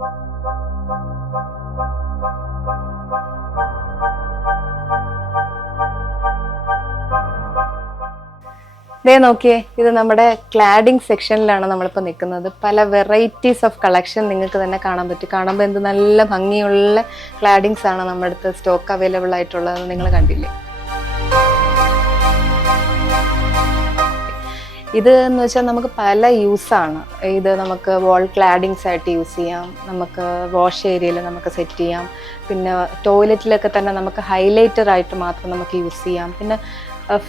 ദേ നോക്കിയേ, ഇത് നമ്മുടെ ക്ലാഡിംഗ് സെക്ഷനിലാണ് നമ്മളിപ്പോൾ നിൽക്കുന്നത്. പല വെറൈറ്റീസ് ഓഫ് കളക്ഷൻ നിങ്ങൾക്ക് തന്നെ കാണാൻ പറ്റും. കാണുമ്പോൾ എന്ത് നല്ല ഭംഗിയുള്ള ക്ലാഡിങ്സ് ആണ് നമ്മുടെ അടുത്ത് സ്റ്റോക്ക് അവൈലബിൾ ആയിട്ടുള്ളത്. നിങ്ങൾ കണ്ടില്ലേ? ഇത് എന്ന് വെച്ചാൽ നമുക്ക് പല യൂസാണ്. ഇത് നമുക്ക് വാൾ ക്ലാഡിങ്സ് ആയിട്ട് യൂസ് ചെയ്യാം, നമുക്ക് വാഷ് ഏരിയയിൽ നമുക്ക് സെറ്റ് ചെയ്യാം, പിന്നെ ടോയ്ലറ്റിലൊക്കെ തന്നെ നമുക്ക് ഹൈലൈറ്റർ ആയിട്ട് മാത്രം നമുക്ക് യൂസ് ചെയ്യാം. പിന്നെ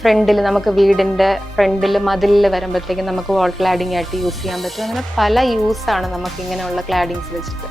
ഫ്രണ്ടിൽ നമുക്ക് വീടിൻ്റെ ഫ്രണ്ടിൽ മതിലിൽ വരുമ്പോഴത്തേക്കും നമുക്ക് വാൾ ക്ലാഡിംഗ് ആയിട്ട് യൂസ് ചെയ്യാൻ പറ്റും. അങ്ങനെ പല യൂസാണ് നമുക്ക് ഇങ്ങനെയുള്ള ക്ലാഡിങ്സ് വെച്ചിട്ട്.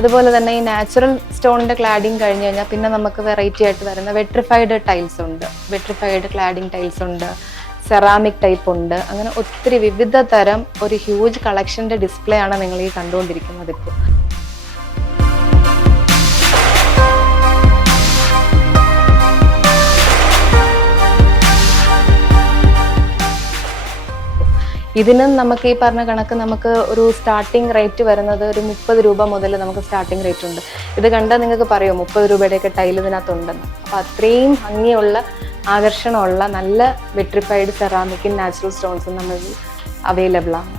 അതുപോലെ തന്നെ ഈ നാച്ചുറൽ സ്റ്റോണിൻ്റെ ക്ലാഡിങ് കഴിഞ്ഞ് കഴിഞ്ഞാൽ പിന്നെ നമുക്ക് വെറൈറ്റി ആയിട്ട് വരുന്ന വെട്രിഫൈഡ് ടൈൽസ് ഉണ്ട്, വെട്രിഫൈഡ് ക്ലാഡിങ് ടൈൽസ് ഉണ്ട്, സെറാമിക് ടൈപ്പ് ഉണ്ട്. അങ്ങനെ ഒത്തിരി വിവിധ തരം ഒരു ഹ്യൂജ് കളക്ഷൻ്റെ ഡിസ്പ്ലേ ആണ് നിങ്ങൾ ഈ കണ്ടുകൊണ്ടിരിക്കുന്നത് ഇപ്പോൾ. ഇതിനും നമുക്ക് ഈ പറഞ്ഞ കണക്ക് നമുക്ക് ഒരു സ്റ്റാർട്ടിംഗ് റേറ്റ് വരുന്നത് ഒരു 30 രൂപ മുതൽ നമുക്ക് സ്റ്റാർട്ടിംഗ് റേറ്റ് ഉണ്ട്. ഇത് കണ്ടാൽ നിങ്ങൾക്ക് പറയുമോ 30 രൂപയുടെയൊക്കെ ടൈൽ ഇതിനകത്തുണ്ടെന്ന്. അപ്പോൾ അത്രയും ഭംഗിയുള്ള ആകർഷണമുള്ള നല്ല വെട്രിഫൈഡ് സെറാമിക്കും നാച്ചുറൽ സ്റ്റോൺസും നമ്മൾ അവൈലബിൾ ആണ്.